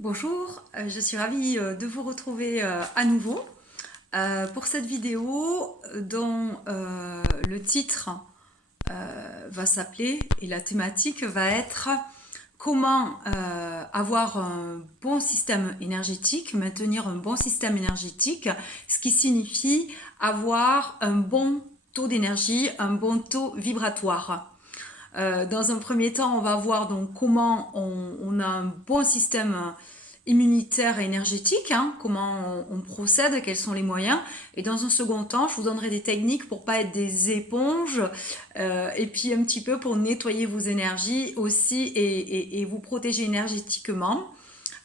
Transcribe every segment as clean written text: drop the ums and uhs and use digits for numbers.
Bonjour, je suis ravie de vous retrouver à nouveau pour cette vidéo dont le titre va s'appeler et la thématique va être comment avoir un bon système énergétique, maintenir un bon système énergétique, ce qui signifie avoir un bon taux d'énergie, un bon taux vibratoire. Dans un premier temps, on va voir donc comment on a un bon système immunitaire et énergétique, hein, comment on procède, quels sont les moyens. Et dans un second temps, je vous donnerai des techniques pour pas être des éponges et puis un petit peu pour nettoyer vos énergies aussi et vous protéger énergétiquement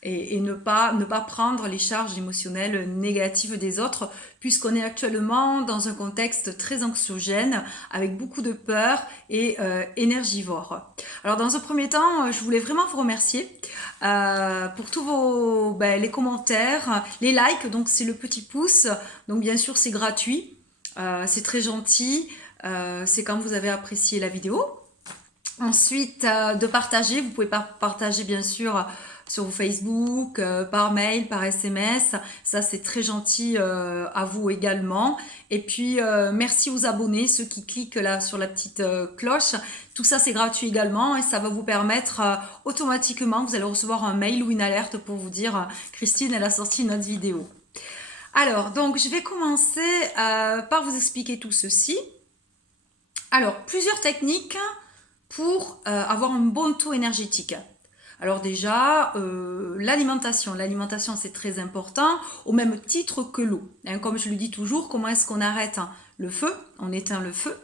et ne pas prendre les charges émotionnelles négatives des autres, puisqu'on est actuellement dans un contexte très anxiogène, avec beaucoup de peur et énergivore. Alors dans un premier temps, je voulais vraiment vous remercier pour tous les commentaires, les likes, donc c'est le petit pouce, donc bien sûr c'est gratuit, c'est très gentil, c'est quand vous avez apprécié la vidéo. Ensuite, de partager, vous pouvez partager bien sûr sur Facebook, par mail, par SMS. Ça, c'est très gentil à vous également. Et puis, merci aux abonnés, ceux qui cliquent là sur la petite cloche. Tout ça, c'est gratuit également et ça va vous permettre automatiquement, vous allez recevoir un mail ou une alerte pour vous dire Christine, elle a sorti une autre vidéo. Alors, donc, je vais commencer par vous expliquer tout ceci. Alors, plusieurs techniques pour avoir un bon taux énergétique. Alors déjà, l'alimentation. L'alimentation, c'est très important, au même titre que l'eau. Hein, comme je le dis toujours, comment est-ce qu'on arrête le feu? On éteint le feu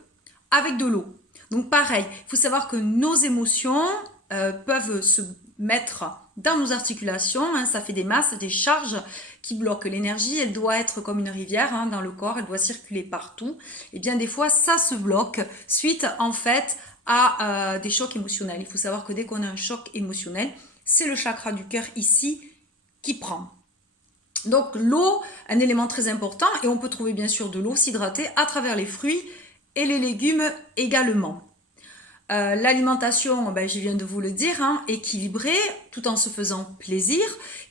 avec de l'eau. Donc pareil, il faut savoir que nos émotions peuvent se mettre dans nos articulations, hein, ça fait des masses, des charges qui bloquent l'énergie, elle doit être comme une rivière hein, dans le corps, elle doit circuler partout. Et bien des fois, ça se bloque suite en fait à des chocs émotionnels. Il faut savoir que dès qu'on a un choc émotionnel, c'est le chakra du cœur ici qui prend. Donc l'eau, un élément très important, et on peut trouver bien sûr de l'eau s'hydrater à travers les fruits et les légumes également. L'alimentation, je viens de vous le dire, hein, équilibrée, tout en se faisant plaisir.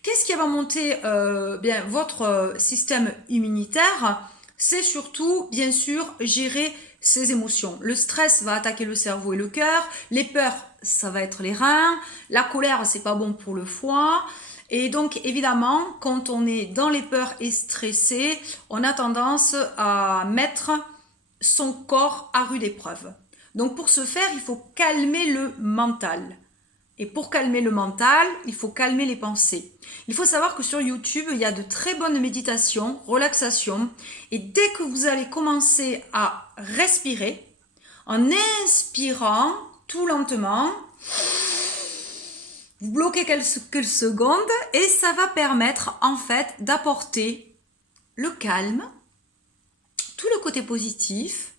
Qu'est-ce qui va monter votre système immunitaire? C'est surtout, bien sûr, gérer ses émotions. Le stress va attaquer le cerveau et le cœur. Les peurs, ça va être les reins. La colère, c'est pas bon pour le foie. Et donc, évidemment, quand on est dans les peurs et stressé, on a tendance à mettre son corps à rude épreuve. Donc pour ce faire, il faut calmer le mental. Et pour calmer le mental, il faut calmer les pensées. Il faut savoir que sur YouTube, il y a de très bonnes méditations, relaxations. Et dès que vous allez commencer à respirer, en inspirant tout lentement, vous bloquez quelques secondes et ça va permettre en fait d'apporter le calme, tout le côté positif.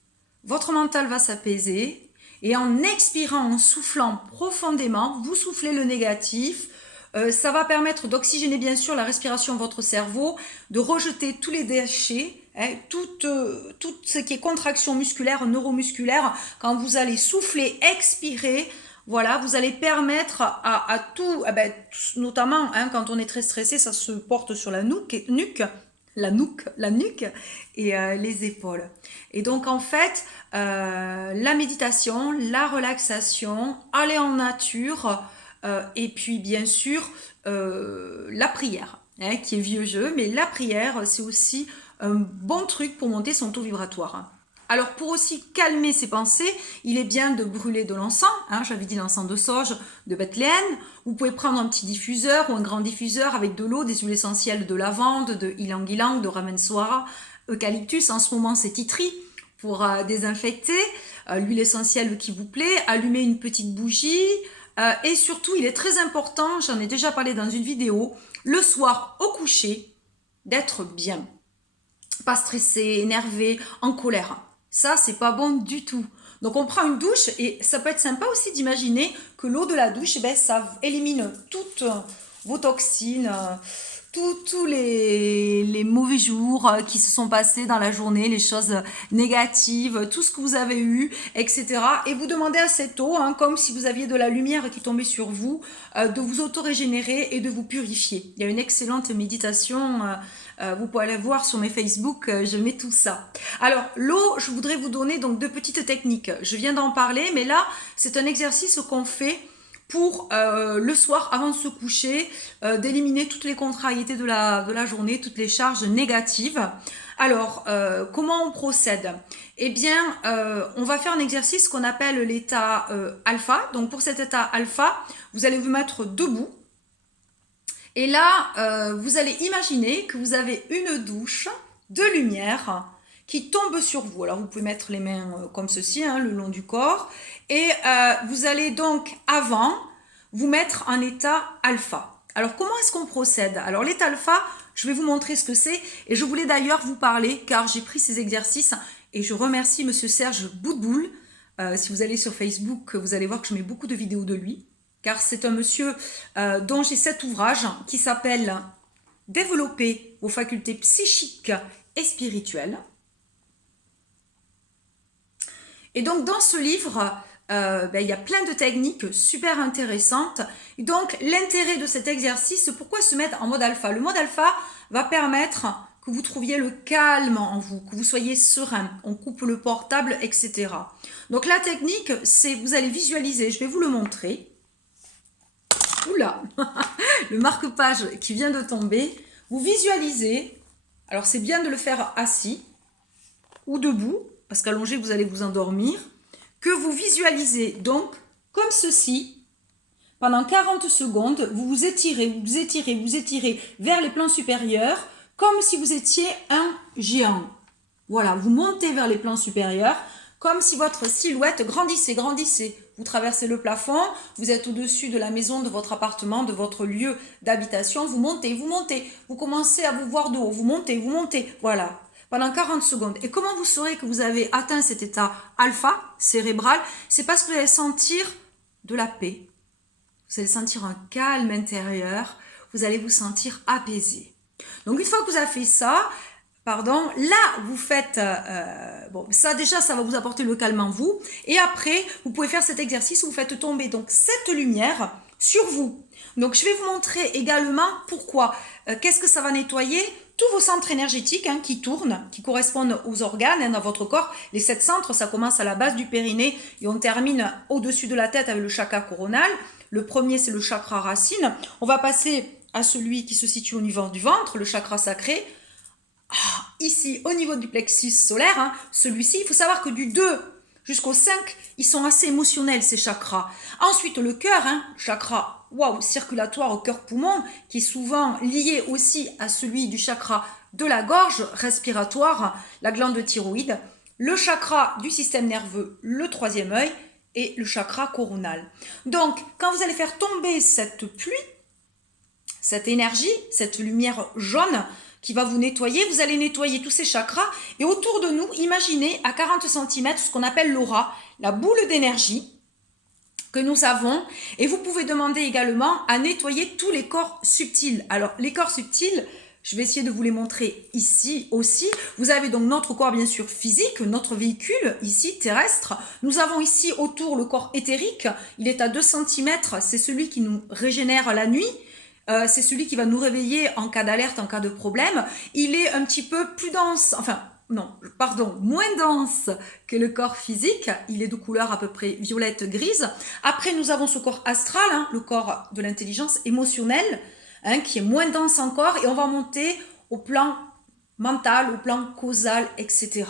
Votre mental va s'apaiser et en expirant, en soufflant profondément, vous soufflez le négatif. Ça va permettre d'oxygéner bien sûr la respiration de votre cerveau, de rejeter tous les déchets, hein, tout ce qui est contraction musculaire, neuromusculaire. Quand vous allez souffler, expirer, voilà, vous allez permettre à tout, notamment hein, quand on est très stressé, ça se porte sur la nuque la nuque et les épaules. Et donc en fait, la méditation, la relaxation, aller en nature et puis bien sûr la prière, hein, qui est vieux jeu, mais la prière c'est aussi un bon truc pour monter son taux vibratoire. Alors pour aussi calmer ses pensées, il est bien de brûler de l'encens, hein, j'avais dit l'encens de sauge, de Bethléem. Vous pouvez prendre un petit diffuseur ou un grand diffuseur avec de l'eau, des huiles essentielles de lavande, de ylang-ylang, de ramenswara, eucalyptus, en ce moment c'est titri pour désinfecter, l'huile essentielle qui vous plaît, allumer une petite bougie et surtout il est très important, j'en ai déjà parlé dans une vidéo, le soir au coucher, d'être bien, pas stressé, énervé, en colère. Ça, c'est pas bon du tout. Donc on prend une douche et ça peut être sympa aussi d'imaginer que l'eau de la douche, ça élimine toutes vos toxines, tous les mauvais jours qui se sont passés dans la journée, les choses négatives, tout ce que vous avez eu, etc. Et vous demandez à cette eau, hein, comme si vous aviez de la lumière qui tombait sur vous, de vous auto-régénérer et de vous purifier. Il y a une excellente méditation, vous pouvez aller voir sur mes Facebook, je mets tout ça. Alors, l'eau, je voudrais vous donner donc 2 petites techniques. Je viens d'en parler, mais là, c'est un exercice qu'on fait pour le soir, avant de se coucher, d'éliminer toutes les contrariétés de la journée, toutes les charges négatives. Alors, comment on procède? Eh bien, on va faire un exercice qu'on appelle l'état alpha. Donc, pour cet état alpha, vous allez vous mettre debout. Et là, vous allez imaginer que vous avez une douche de lumière qui tombe sur vous. Alors, vous pouvez mettre les mains comme ceci, hein, le long du corps. Et vous allez donc, avant, vous mettre en état alpha. Alors, comment est-ce qu'on procède? Alors, l'état alpha, je vais vous montrer ce que c'est. Et je voulais d'ailleurs vous parler, car j'ai pris ces exercices. Et je remercie Monsieur Serge Boudboul. Si vous allez sur Facebook, vous allez voir que je mets beaucoup de vidéos de lui. Car c'est un monsieur dont j'ai cet ouvrage qui s'appelle « Développer vos facultés psychiques et spirituelles ». Et donc, dans ce livre, il y a plein de techniques super intéressantes. Et donc, l'intérêt de cet exercice, pourquoi se mettre en mode alpha? Le mode alpha va permettre que vous trouviez le calme en vous, que vous soyez serein. On coupe le portable, etc. Donc, la technique, c'est vous allez visualiser. Je vais vous le montrer. Oula, le marque-page qui vient de tomber. Vous visualisez. Alors, c'est bien de le faire assis ou debout, parce qu'allongé, vous allez vous endormir, que vous visualisez donc comme ceci. Pendant 40 secondes, vous vous étirez, vous étirez, vous étirez vers les plans supérieurs, comme si vous étiez un géant. Voilà, vous montez vers les plans supérieurs, comme si votre silhouette grandissait, grandissait. Vous traversez le plafond, vous êtes au-dessus de la maison, de votre appartement, de votre lieu d'habitation, vous montez, vous commencez à vous voir de haut, vous montez, voilà. Pendant 40 secondes. Et comment vous saurez que vous avez atteint cet état alpha, cérébral? C'est parce que vous allez sentir de la paix. Vous allez sentir un calme intérieur. Vous allez vous sentir apaisé. Donc, une fois que vous avez fait ça, là, vous faites... bon, ça, déjà, ça va vous apporter le calme en vous. Et après, vous pouvez faire cet exercice où vous faites tomber donc cette lumière sur vous. Donc, je vais vous montrer également pourquoi. Qu'est-ce que ça va nettoyer? Tous vos centres énergétiques qui tournent, qui correspondent aux organes dans votre corps. Les 7 centres, ça commence à la base du périnée et on termine au-dessus de la tête avec le chakra coronal. Le premier, c'est le chakra racine. On va passer à celui qui se situe au niveau du ventre, le chakra sacré. Ici, au niveau du plexus solaire, celui-ci, il faut savoir que du 2 jusqu'au 5, ils sont assez émotionnels, ces chakras. Ensuite, le cœur, chakra circulatoire au cœur-poumon, qui est souvent lié aussi à celui du chakra de la gorge respiratoire, la glande thyroïde, le chakra du système nerveux, le 3e œil, et le chakra coronal. Donc, quand vous allez faire tomber cette pluie, cette énergie, cette lumière jaune, qui va vous nettoyer, vous allez nettoyer tous ces chakras et autour de nous, imaginez à 40 cm ce qu'on appelle l'aura, la boule d'énergie que nous avons et vous pouvez demander également à nettoyer tous les corps subtils. Alors les corps subtils, je vais essayer de vous les montrer ici aussi. Vous avez donc notre corps bien sûr physique, notre véhicule ici terrestre. Nous avons ici autour le corps éthérique, il est à 2 cm, c'est celui qui nous régénère la nuit. C'est celui qui va nous réveiller en cas d'alerte, en cas de problème. Il est un petit peu plus dense, moins dense que le corps physique. Il est de couleur à peu près violette-grise. Après, nous avons ce corps astral, le corps de l'intelligence émotionnelle, qui est moins dense encore. Et on va monter au plan mental, au plan causal, etc.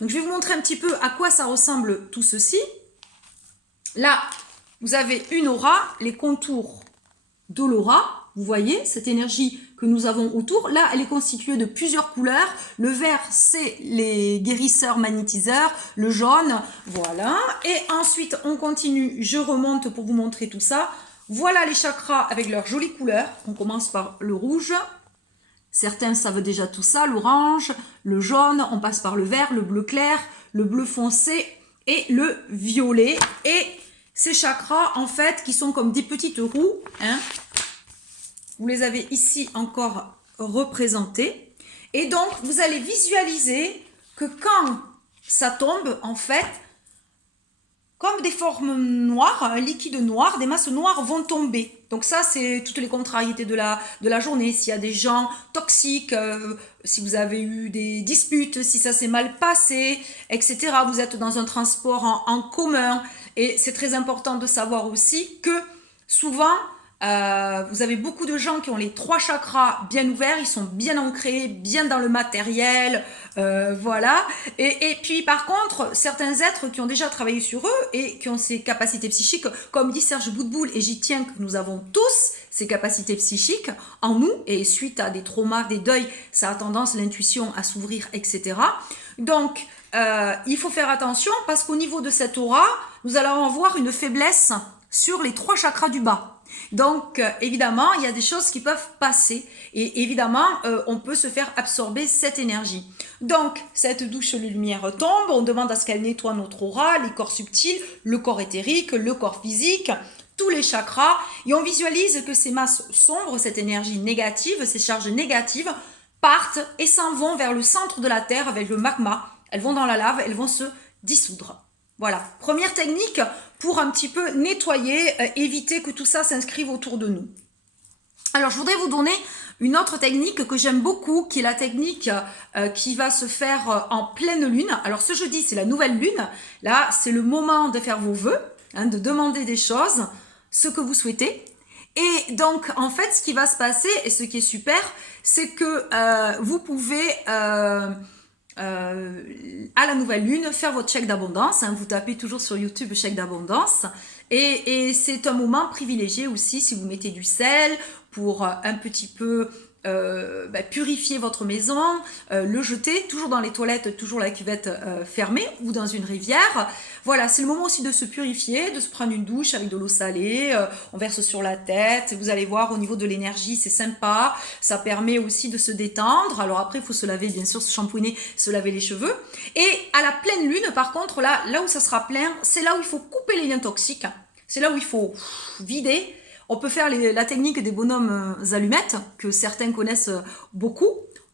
Donc, je vais vous montrer un petit peu à quoi ça ressemble tout ceci. Là, vous avez une aura, les contours de l'aura. Vous voyez cette énergie que nous avons autour. Là, elle est constituée de plusieurs couleurs. Le vert, c'est les guérisseurs magnétiseurs. Le jaune, voilà. Et ensuite, on continue. Je remonte pour vous montrer tout ça. Voilà les chakras avec leurs jolies couleurs. On commence par le rouge. Certains savent déjà tout ça. L'orange, le jaune. On passe par le vert, le bleu clair, le bleu foncé et le violet. Et ces chakras, en fait, qui sont comme des petites roues, Vous les avez ici encore représentés. Et donc, vous allez visualiser que quand ça tombe, en fait, comme des formes noires, un liquide noir, des masses noires vont tomber. Donc ça, c'est toutes les contrariétés de la journée. S'il y a des gens toxiques, si vous avez eu des disputes, si ça s'est mal passé, etc. Vous êtes dans un transport en commun. Et c'est très important de savoir aussi que souvent, vous avez beaucoup de gens qui ont les 3 chakras bien ouverts, ils sont bien ancrés, bien dans le matériel, voilà. Et puis par contre, certains êtres qui ont déjà travaillé sur eux et qui ont ces capacités psychiques, comme dit Serge Boutboul, et j'y tiens, que nous avons tous ces capacités psychiques en nous, et suite à des traumas, des deuils, ça a tendance, l'intuition, à s'ouvrir, etc. Donc, il faut faire attention parce qu'au niveau de cette aura, nous allons avoir une faiblesse sur les 3 chakras du bas. Donc, évidemment, il y a des choses qui peuvent passer et évidemment, on peut se faire absorber cette énergie. Donc, cette douce lumière tombe, on demande à ce qu'elle nettoie notre aura, les corps subtils, le corps éthérique, le corps physique, tous les chakras, et on visualise que ces masses sombres, cette énergie négative, ces charges négatives, partent et s'en vont vers le centre de la Terre avec le magma. Elles vont dans la lave, elles vont se dissoudre. Voilà, première technique pour un petit peu nettoyer, éviter que tout ça s'inscrive autour de nous. Alors, je voudrais vous donner une autre technique que j'aime beaucoup, qui est la technique qui va se faire en pleine lune. Alors, ce jeudi, c'est la nouvelle lune. Là, c'est le moment de faire vos vœux, hein, de demander des choses, ce que vous souhaitez. Et donc, en fait, ce qui va se passer, et ce qui est super, c'est que vous pouvez... à la nouvelle lune, faire votre chèque d'abondance, hein, vous tapez toujours sur YouTube chèque d'abondance, et c'est un moment privilégié aussi si vous mettez du sel pour un petit peu purifier votre maison, le jeter toujours dans les toilettes, toujours la cuvette fermée, ou dans une rivière. Voilà, c'est le moment aussi de se purifier, de se prendre une douche avec de l'eau salée, on verse sur la tête, vous allez voir au niveau de l'énergie, c'est sympa, ça permet aussi de se détendre. Alors après, il faut se laver, bien sûr, se shampooiner, se laver les cheveux. Et à la pleine lune, par contre, là où ça sera plein, c'est là où il faut couper les liens toxiques, c'est là où il faut vider. On peut faire la technique des bonhommes allumettes, que certains connaissent beaucoup.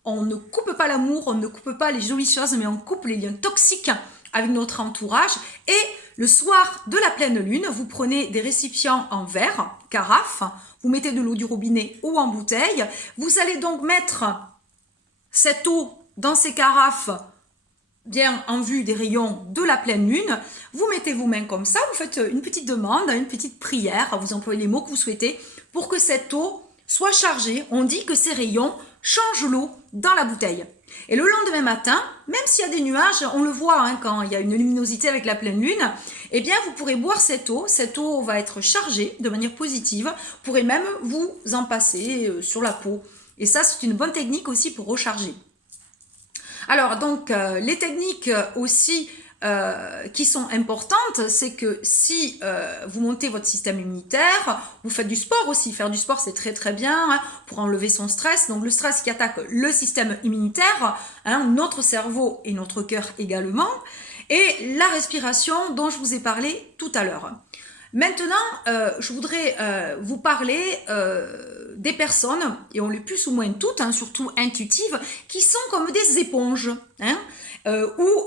On ne coupe pas l'amour, on ne coupe pas les jolies choses, mais on coupe les liens toxiques avec notre entourage. Et le soir de la pleine lune, vous prenez des récipients en verre, carafe, vous mettez de l'eau du robinet ou en bouteille. Vous allez donc mettre cette eau dans ces carafes, bien en vue des rayons de la pleine lune, vous mettez vos mains comme ça, vous faites une petite demande, une petite prière, vous employez les mots que vous souhaitez pour que cette eau soit chargée. On dit que ces rayons changent l'eau dans la bouteille. Et le lendemain matin, même s'il y a des nuages, on le voit hein, quand il y a une luminosité avec la pleine lune, eh bien vous pourrez boire cette eau va être chargée de manière positive, vous pourrez même vous en passer sur la peau. Et ça, c'est une bonne technique aussi pour recharger. Alors, donc, les techniques aussi qui sont importantes, c'est que si vous montez votre système immunitaire, vous faites du sport aussi. Faire du sport, c'est très très bien hein, pour enlever son stress. Donc, le stress qui attaque le système immunitaire, hein, notre cerveau et notre cœur également. Et la respiration dont je vous ai parlé tout à l'heure. Maintenant, je voudrais vous parler des personnes, et on les plus ou moins toutes, hein, surtout intuitives, qui sont comme des éponges. Hein, vous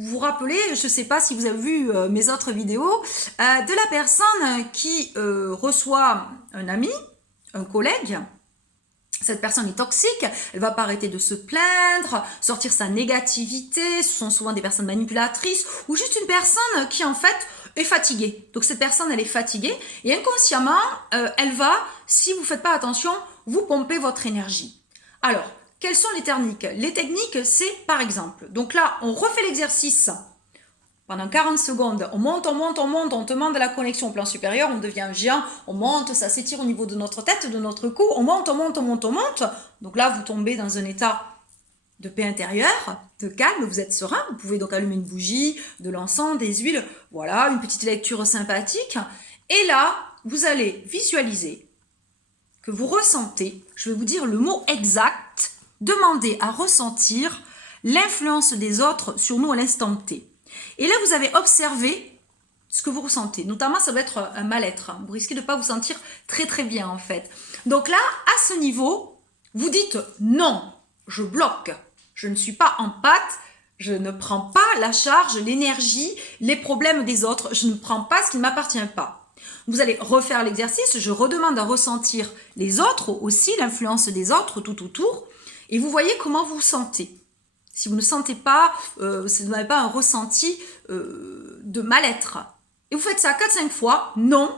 vous rappelez, je ne sais pas si vous avez vu mes autres vidéos, de la personne qui reçoit un ami, un collègue. Cette personne est toxique, elle va pas arrêter de se plaindre, sortir sa négativité, ce sont souvent des personnes manipulatrices, ou juste une personne qui en fait est fatiguée. Donc cette personne, elle est fatiguée, et inconsciemment, elle va, si vous ne faites pas attention, vous pomper votre énergie. Alors, quelles sont les techniques? Les techniques, c'est par exemple, donc là, on refait l'exercice pendant 40 secondes, on monte, on monte, on monte, on demande la connexion au plan supérieur, on devient un géant, on monte, ça s'étire au niveau de notre tête, de notre cou, on monte, on monte, on monte, on monte. Donc là, vous tombez dans un état de paix intérieure, de calme, vous êtes serein, vous pouvez donc allumer une bougie, de l'encens, des huiles, voilà, une petite lecture sympathique. Et là, vous allez visualiser que vous ressentez, je vais vous dire le mot exact, demandez à ressentir l'influence des autres sur nous à l'instant T. Et là, vous avez observé ce que vous ressentez. Notamment, ça va être un mal-être. Vous risquez de ne pas vous sentir très très bien en fait. Donc là, à ce niveau, vous dites non, je bloque. Je ne suis pas en pâte, je ne prends pas la charge, l'énergie, les problèmes des autres. Je ne prends pas ce qui ne m'appartient pas. Vous allez refaire l'exercice, je redemande à ressentir les autres aussi, l'influence des autres tout autour. Et vous voyez comment vous vous sentez. Si vous ne sentez pas, si vous n'avez pas un ressenti de mal-être. Et vous faites ça 4-5 fois, non,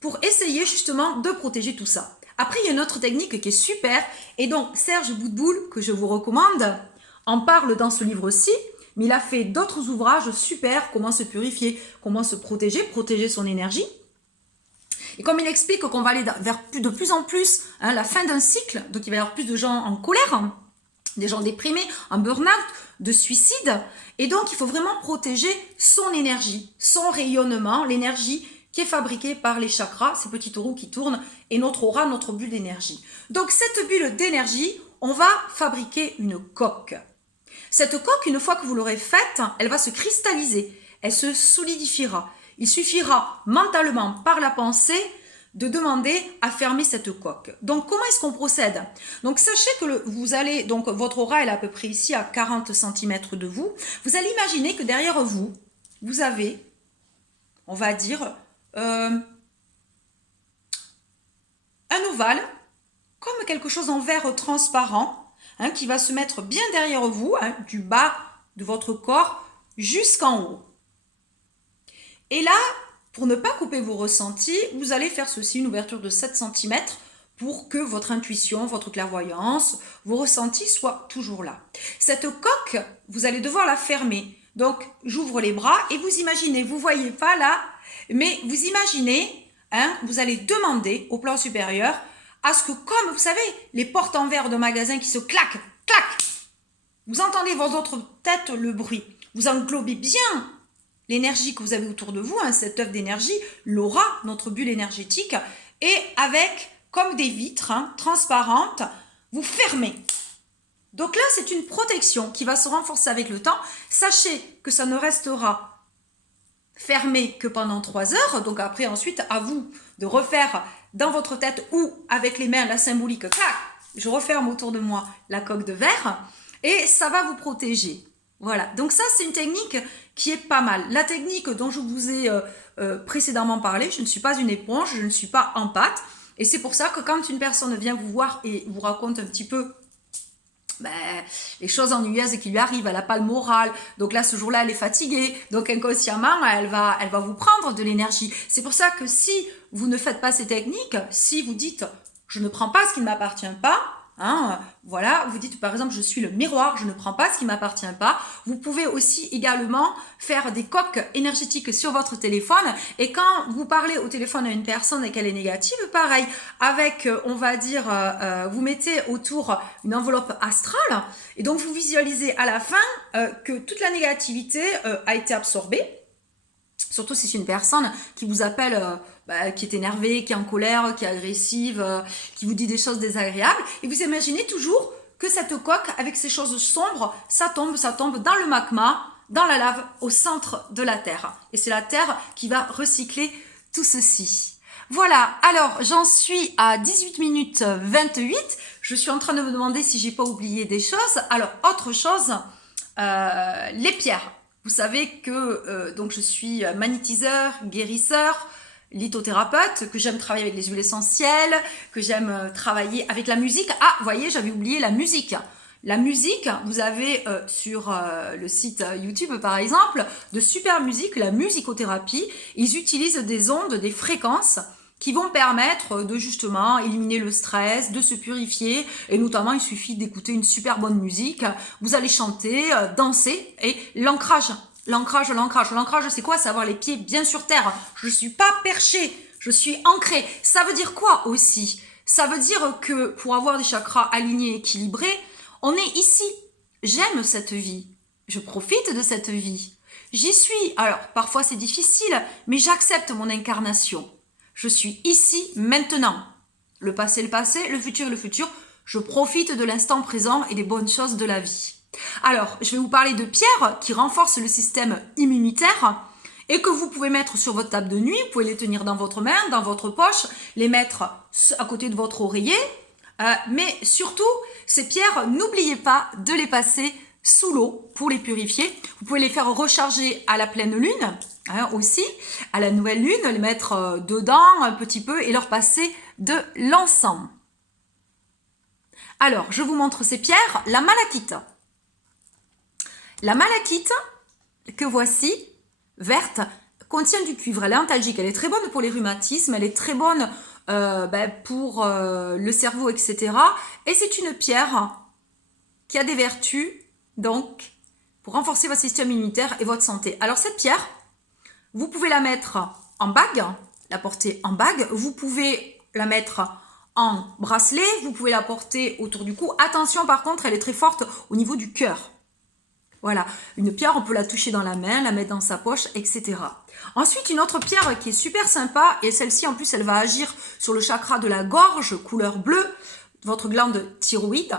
pour essayer justement de protéger tout ça. Après, il y a une autre technique qui est super. Et donc, Serge Boudboul, que je vous recommande, en parle dans ce livre-ci. Mais il a fait d'autres ouvrages super, comment se purifier, comment se protéger, protéger son énergie. Et comme il explique qu'on va aller vers de plus en plus la fin d'un cycle, donc il va y avoir plus de gens en colère, des gens déprimés, en burn-out, de suicide. Et donc, il faut vraiment protéger son énergie, son rayonnement, l'énergie qui est fabriquée par les chakras, ces petites roues qui tournent, et notre aura, notre bulle d'énergie. Donc, cette bulle d'énergie, on va fabriquer une coque. Cette coque, une fois que vous l'aurez faite, elle va se cristalliser, elle se solidifiera. Il suffira mentalement, par la pensée, de demander à fermer cette coque. Donc, comment est-ce qu'on procède? Donc, sachez que vous allez, donc votre aura elle est à peu près ici à 40 cm de vous. Vous allez imaginer que derrière vous, vous avez, on va dire, un ovale, comme quelque chose en verre transparent, qui va se mettre bien derrière vous, du bas de votre corps jusqu'en haut. Et là, pour ne pas couper vos ressentis, vous allez faire ceci, une ouverture de 7 cm pour que votre intuition, votre clairvoyance, vos ressentis soient toujours là. Cette coque, vous allez devoir la fermer. Donc, j'ouvre les bras et vous imaginez, vous ne voyez pas là, mais vous imaginez, vous allez demander au plan supérieur à ce que, comme vous savez, les portes en verre de magasin qui se claquent, clac, vous entendez dans votre tête le bruit. Vous englobez bien l'énergie que vous avez autour de vous, cette œuvre d'énergie, l'aura, notre bulle énergétique, et avec, comme des vitres transparentes, vous fermez. Donc là, c'est une protection qui va se renforcer avec le temps. Sachez que ça ne restera fermé que pendant 3 heures. Donc après, ensuite, à vous de refaire dans votre tête ou avec les mains la symbolique, clac, je referme autour de moi la coque de verre et ça va vous protéger. Voilà, donc ça c'est une technique qui est pas mal. La technique dont je vous ai précédemment parlé, je ne suis pas une éponge, je ne suis pas en pâte. Et c'est pour ça que quand une personne vient vous voir et vous raconte un petit peu les choses ennuyeuses qui lui arrivent, elle n'a pas le moral, donc là ce jour-là elle est fatiguée, donc inconsciemment elle va vous prendre de l'énergie. C'est pour ça que si vous ne faites pas ces techniques, si vous dites je ne prends pas ce qui ne m'appartient pas, voilà, vous dites par exemple je suis le miroir, je ne prends pas ce qui ne m'appartient pas. Vous pouvez aussi également faire des coques énergétiques sur votre téléphone et quand vous parlez au téléphone à une personne et qu'elle est négative, pareil, avec on va dire, vous mettez autour une enveloppe astrale et donc vous visualisez à la fin que toute la négativité a été absorbée. Surtout si c'est une personne qui vous appelle, qui est énervée, qui est en colère, qui est agressive, qui vous dit des choses désagréables. Et vous imaginez toujours que cette coque, avec ces choses sombres, ça tombe dans le magma, dans la lave, au centre de la Terre. Et c'est la Terre qui va recycler tout ceci. Voilà, alors j'en suis à 18 minutes 28. Je suis en train de me demander si j'ai pas oublié des choses. Alors, autre chose, les pierres. Vous savez que donc je suis magnétiseur, guérisseur, lithothérapeute, que j'aime travailler avec les huiles essentielles, que j'aime travailler avec la musique. Ah, vous voyez, j'avais oublié la musique. La musique, vous avez sur le site YouTube par exemple, de super musique, la musicothérapie. Ils utilisent des ondes, des fréquences qui vont permettre de justement éliminer le stress, de se purifier et notamment il suffit d'écouter une super bonne musique, vous allez chanter, danser et l'ancrage, c'est quoi? C'est avoir les pieds bien sur terre, je ne suis pas perché, je suis ancré. Ça veut dire quoi aussi? Ça veut dire que pour avoir des chakras alignés, équilibrés, on est ici, j'aime cette vie, je profite de cette vie, j'y suis, alors parfois c'est difficile, mais j'accepte mon incarnation. Je suis ici, maintenant. Le passé, le futur, le futur. Je profite de l'instant présent et des bonnes choses de la vie. Alors, je vais vous parler de pierres qui renforcent le système immunitaire et que vous pouvez mettre sur votre table de nuit. Vous pouvez les tenir dans votre main, dans votre poche, les mettre à côté de votre oreiller. Mais surtout, ces pierres, n'oubliez pas de les passer sous l'eau pour les purifier. Vous pouvez les faire recharger à la pleine lune, aussi, à la nouvelle lune, les mettre dedans un petit peu et leur passer de l'encens. Alors, je vous montre ces pierres. La malachite. La malachite, que voici, verte, contient du cuivre. Elle est antalgique, elle est très bonne pour les rhumatismes, elle est très bonne pour le cerveau, etc. Et c'est une pierre qui a des vertus, donc, pour renforcer votre système immunitaire et votre santé. Alors, cette pierre, vous pouvez la mettre en bague, la porter en bague. Vous pouvez la mettre en bracelet, vous pouvez la porter autour du cou. Attention, par contre, elle est très forte au niveau du cœur. Voilà, une pierre, on peut la toucher dans la main, la mettre dans sa poche, etc. Ensuite, une autre pierre qui est super sympa, et celle-ci, en plus, elle va agir sur le chakra de la gorge, couleur bleue, votre glande thyroïde.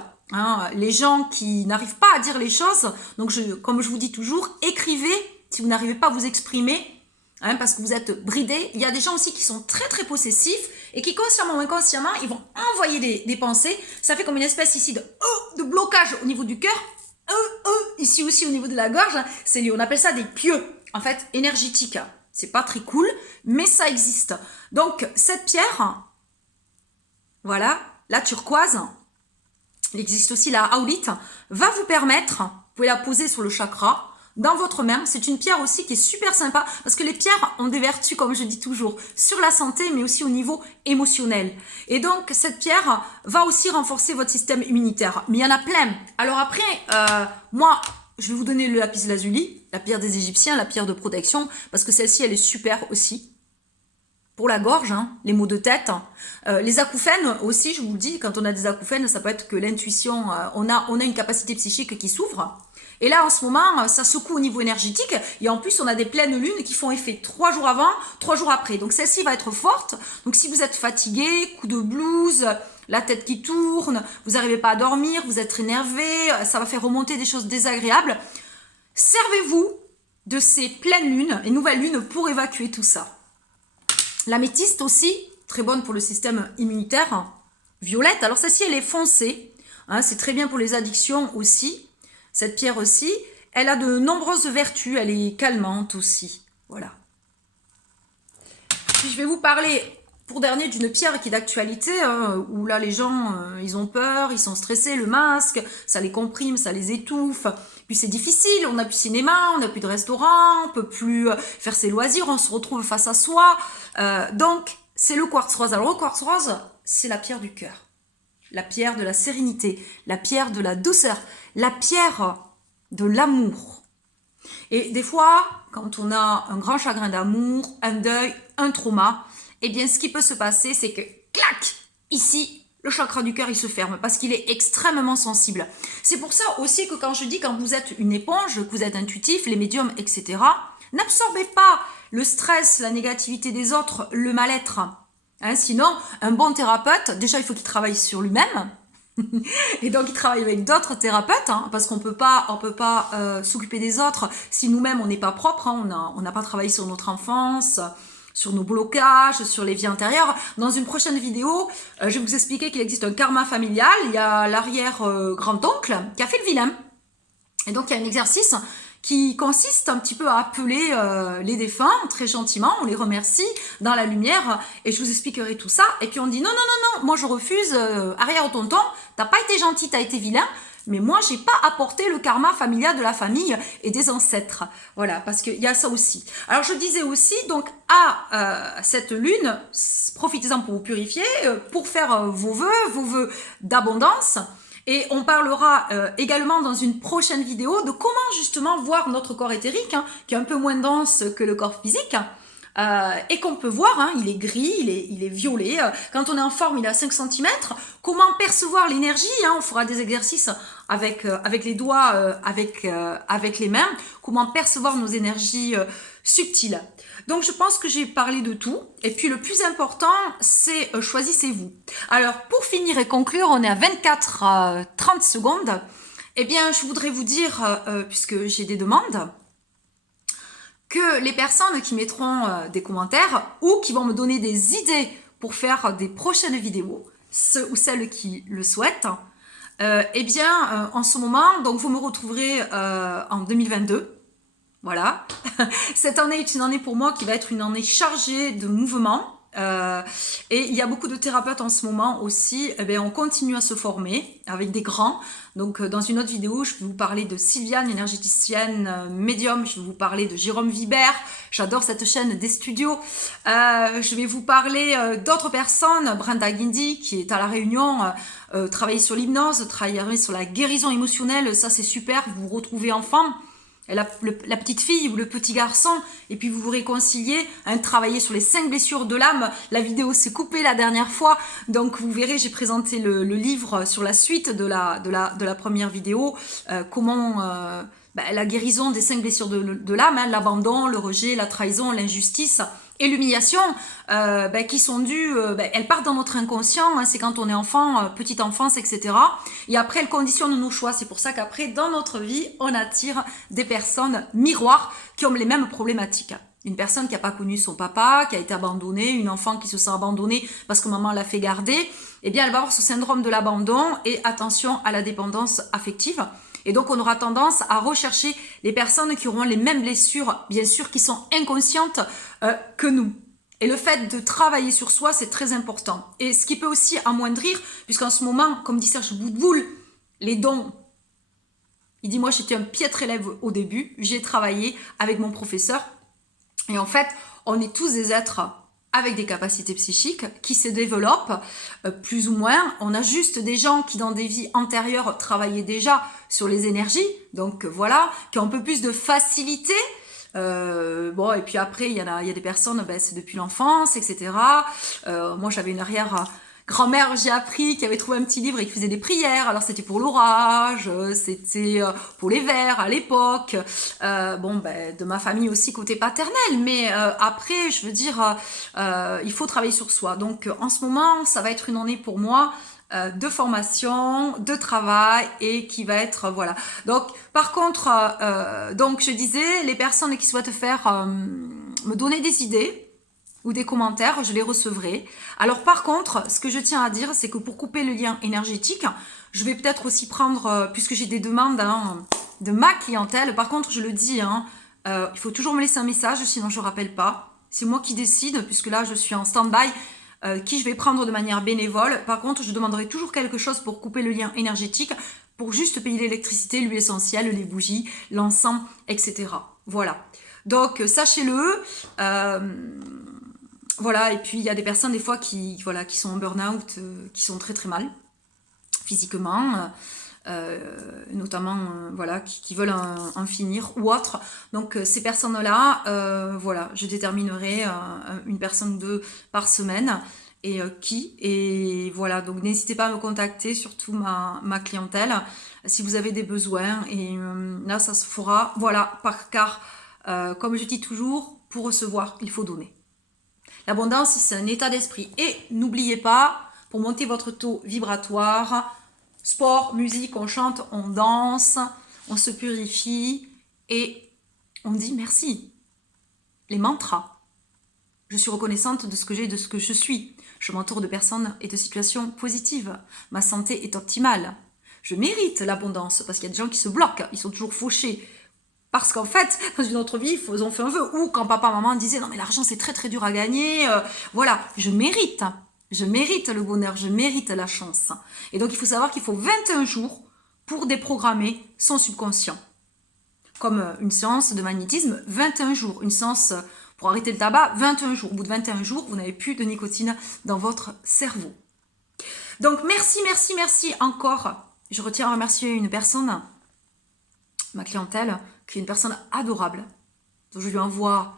Les gens qui n'arrivent pas à dire les choses, donc comme je vous dis toujours, écrivez si vous n'arrivez pas à vous exprimer, parce que vous êtes bridé. Il y a des gens aussi qui sont très très possessifs et qui consciemment ou inconsciemment, ils vont envoyer des pensées. Ça fait comme une espèce ici de blocage au niveau du cœur. Ici aussi au niveau de la gorge, on appelle ça des pieux, en fait, énergétiques. C'est pas très cool, mais ça existe. Donc, cette pierre, voilà, la turquoise, il existe aussi la aulite, va vous permettre, vous pouvez la poser sur le chakra, dans votre main. C'est une pierre aussi qui est super sympa, parce que les pierres ont des vertus, comme je dis toujours, sur la santé, mais aussi au niveau émotionnel. Et donc, cette pierre va aussi renforcer votre système immunitaire. Mais il y en a plein. Alors après, moi, je vais vous donner le lapis lazuli, la pierre des Égyptiens, la pierre de protection, parce que celle-ci, elle est super aussi. Pour la gorge, les maux de tête, les acouphènes aussi, je vous le dis, quand on a des acouphènes, ça peut être que l'intuition, on a une capacité psychique qui s'ouvre. Et là, en ce moment, ça secoue au niveau énergétique. Et en plus, on a des pleines lunes qui font effet 3 jours avant, 3 jours après. Donc, celle-ci va être forte. Donc, si vous êtes fatigué, coup de blues, la tête qui tourne, vous n'arrivez pas à dormir, vous êtes énervé, ça va faire remonter des choses désagréables, servez-vous de ces pleines lunes et nouvelles lunes pour évacuer tout ça. L'améthyste aussi, très bonne pour le système immunitaire. Violette, alors celle-ci, elle est foncée. C'est très bien pour les addictions aussi. Cette pierre aussi, elle a de nombreuses vertus, elle est calmante aussi, voilà. Puis je vais vous parler, pour dernier, d'une pierre qui est d'actualité, où là les gens, ils ont peur, ils sont stressés, le masque, ça les comprime, ça les étouffe. Puis c'est difficile, on n'a plus de cinéma, on n'a plus de restaurant, on peut plus faire ses loisirs, on se retrouve face à soi. Donc, c'est le quartz rose. Alors le quartz rose, c'est la pierre du cœur. La pierre de la sérénité, la pierre de la douceur, la pierre de l'amour. Et des fois, quand on a un grand chagrin d'amour, un deuil, un trauma, eh bien, ce qui peut se passer, c'est que, clac, ici, le chakra du cœur, il se ferme parce qu'il est extrêmement sensible. C'est pour ça aussi que quand je dis, quand vous êtes une éponge, que vous êtes intuitif, les médiums, etc., n'absorbez pas le stress, la négativité des autres, le mal-être. Sinon, un bon thérapeute, déjà, il faut qu'il travaille sur lui-même. Et donc, il travaille avec d'autres thérapeutes, parce qu'on peut pas s'occuper des autres si nous-mêmes, on n'est pas propre. On n'a pas travaillé sur notre enfance, sur nos blocages, sur les vies antérieures. Dans une prochaine vidéo, je vais vous expliquer qu'il existe un karma familial. Il y a l'arrière-grand-oncle qui a fait le vilain. Et donc, il y a un exercice qui consiste un petit peu à appeler les défunts très gentiment, on les remercie dans la lumière et je vous expliquerai tout ça. Et puis on dit non, moi je refuse, arrière-tonton, t'as pas été gentil, t'as été vilain, mais moi j'ai pas apporté le karma familial de la famille et des ancêtres. Voilà, parce qu'il y a ça aussi. Alors je disais aussi, donc à cette lune, profitez-en pour vous purifier, pour faire vos vœux d'abondance. Et on parlera également dans une prochaine vidéo de comment justement voir notre corps éthérique, qui est un peu moins dense que le corps physique, et qu'on peut voir, il est gris, il est violet. Quand on est en forme, il est à 5 cm. Comment percevoir l'énergie, on fera des exercices avec les doigts, avec les mains. Comment percevoir nos énergies subtiles. Donc, je pense que j'ai parlé de tout. Et puis, le plus important, c'est choisissez-vous. Alors, pour finir et conclure, on est à 24-30 secondes. Eh bien, je voudrais vous dire, puisque j'ai des demandes, que les personnes qui mettront des commentaires ou qui vont me donner des idées pour faire des prochaines vidéos, ceux ou celles qui le souhaitent, eh bien, en ce moment, donc vous me retrouverez en 2022. Voilà. Cette année est une année pour moi qui va être une année chargée de mouvements. Et il y a beaucoup de thérapeutes en ce moment aussi. Eh bien, on continue à se former avec des grands. Donc, dans une autre vidéo, je vais vous parler de Sylviane, énergéticienne médium. Je vais vous parler de Jérôme Vibert. J'adore cette chaîne des studios. Je vais vous parler d'autres personnes. Brenda Guindy, qui est à La Réunion, travailler sur l'hypnose, travailler sur la guérison émotionnelle. Ça, c'est super. Vous vous retrouvez enfant. La petite fille ou le petit garçon, et puis vous vous réconciliez, travailler sur les 5 blessures de l'âme. La vidéo s'est coupée la dernière fois, donc vous verrez, j'ai présenté le livre sur la suite de la première vidéo, comment la guérison des 5 blessures de l'âme, l'abandon, le rejet, la trahison, l'injustice et l'humiliation, qui sont dues, elles partent dans notre inconscient, c'est quand on est enfant, petite enfance, etc. Et après, elles conditionnent nos choix. C'est pour ça qu'après, dans notre vie, on attire des personnes miroirs qui ont les mêmes problématiques. Une personne qui n'a pas connu son papa, qui a été abandonnée, une enfant qui se sent abandonnée parce que maman l'a fait garder, eh bien, elle va avoir ce syndrome de l'abandon et attention à la dépendance affective. Et donc, on aura tendance à rechercher les personnes qui auront les mêmes blessures, bien sûr, qui sont inconscientes que nous. Et le fait de travailler sur soi, c'est très important. Et ce qui peut aussi amoindrir, puisqu'en ce moment, comme dit Serge Boudboul, les dons, il dit, moi, j'étais un piètre élève au début, j'ai travaillé avec mon professeur. Et en fait, on est tous des êtres avec des capacités psychiques qui se développent plus ou moins. On a juste des gens qui, dans des vies antérieures, travaillaient déjà sur les énergies, donc voilà, qui ont un peu plus de facilité. Bon, et puis après, il y a des personnes, c'est depuis l'enfance, etc. Moi, j'avais une arrière-grand-mère, j'ai appris, qui avait trouvé un petit livre et qui faisait des prières. Alors, c'était pour l'orage, c'était pour les vers à l'époque. De ma famille aussi, côté paternel. Mais après, je veux dire, il faut travailler sur soi. Donc, en ce moment, ça va être une année pour moi de formation, de travail et qui va être, voilà. Donc, par contre, donc je disais, les personnes qui souhaitent faire, me donner des idées ou des commentaires, je les recevrai. Alors, par contre, ce que je tiens à dire, c'est que pour couper le lien énergétique, je vais peut-être aussi prendre, puisque j'ai des demandes de ma clientèle, par contre, je le dis, il faut toujours me laisser un message, sinon je ne rappelle pas. C'est moi qui décide, puisque là, je suis en stand-by. Qui je vais prendre de manière bénévole. Par contre, je demanderai toujours quelque chose pour couper le lien énergétique, pour juste payer l'électricité, l'huile essentielle, les bougies, l'encens, etc. Voilà. Donc, sachez-le. Voilà. Et puis, il y a des personnes, des fois, qui sont en burn-out, qui sont très, très mal, physiquement. Notamment qui veulent en finir ou autre. Donc ces personnes-là, je déterminerai une personne ou deux par semaine et voilà, donc n'hésitez pas à me contacter, surtout ma clientèle, si vous avez des besoins et là ça se fera, voilà, car comme je dis toujours, pour recevoir, il faut donner. L'abondance, c'est un état d'esprit et n'oubliez pas, pour monter votre taux vibratoire, sport, musique, on chante, on danse, on se purifie et on dit merci. Les mantras. Je suis reconnaissante de ce que j'ai et de ce que je suis. Je m'entoure de personnes et de situations positives. Ma santé est optimale. Je mérite l'abondance parce qu'il y a des gens qui se bloquent, ils sont toujours fauchés. Parce qu'en fait, dans une autre vie, ils ont fait un vœu. Ou quand papa, maman disaient non mais l'argent c'est très très dur à gagner. Voilà, je mérite. Je mérite le bonheur, je mérite la chance. Et donc, il faut savoir qu'il faut 21 jours pour déprogrammer son subconscient. Comme une séance de magnétisme, 21 jours. Une séance pour arrêter le tabac, 21 jours. Au bout de 21 jours, vous n'avez plus de nicotine dans votre cerveau. Donc, merci encore. Je retiens à remercier une personne, ma clientèle, qui est une personne adorable. Donc, je lui envoie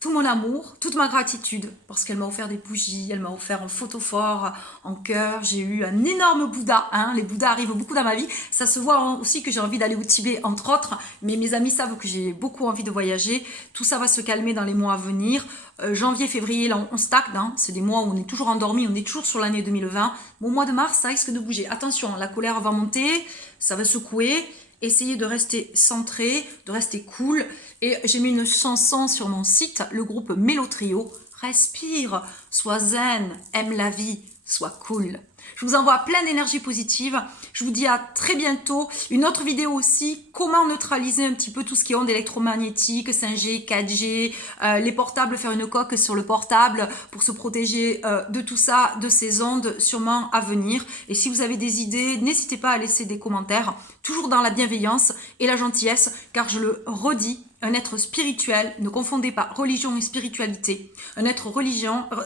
tout mon amour, toute ma gratitude, parce qu'elle m'a offert des bougies, elle m'a offert un photophore en cœur, j'ai eu un énorme Bouddha, les Bouddhas arrivent beaucoup dans ma vie, ça se voit aussi que j'ai envie d'aller au Tibet, entre autres, mais mes amis savent que j'ai beaucoup envie de voyager, tout ça va se calmer dans les mois à venir, janvier, février, là on stagne, c'est des mois où on est toujours endormi, on est toujours sur l'année 2020, au mois de mars, ça risque de bouger, attention, la colère va monter, ça va secouer, essayez de rester centré, de rester cool. Et j'ai mis une chanson sur mon site, le groupe Mélotrio. Respire, sois zen, aime la vie, sois cool. Je vous envoie plein d'énergie positive. Je vous dis à très bientôt. Une autre vidéo aussi, comment neutraliser un petit peu tout ce qui est ondes électromagnétiques, 5G, 4G, les portables, faire une coque sur le portable pour se protéger de tout ça, de ces ondes sûrement à venir. Et si vous avez des idées, n'hésitez pas à laisser des commentaires, toujours dans la bienveillance et la gentillesse, car je le redis, un être spirituel, ne confondez pas religion et spiritualité. Un être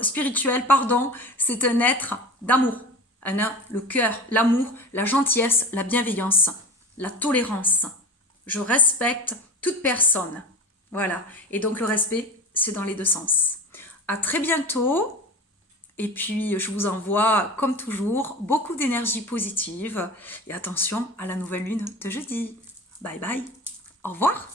spirituel, c'est un être d'amour. Le cœur, l'amour, la gentillesse, la bienveillance, la tolérance. Je respecte toute personne. Voilà. Et donc le respect, c'est dans les deux sens. À très bientôt. Et puis, je vous envoie, comme toujours, beaucoup d'énergie positive. Et attention à la nouvelle lune de jeudi. Bye bye. Au revoir.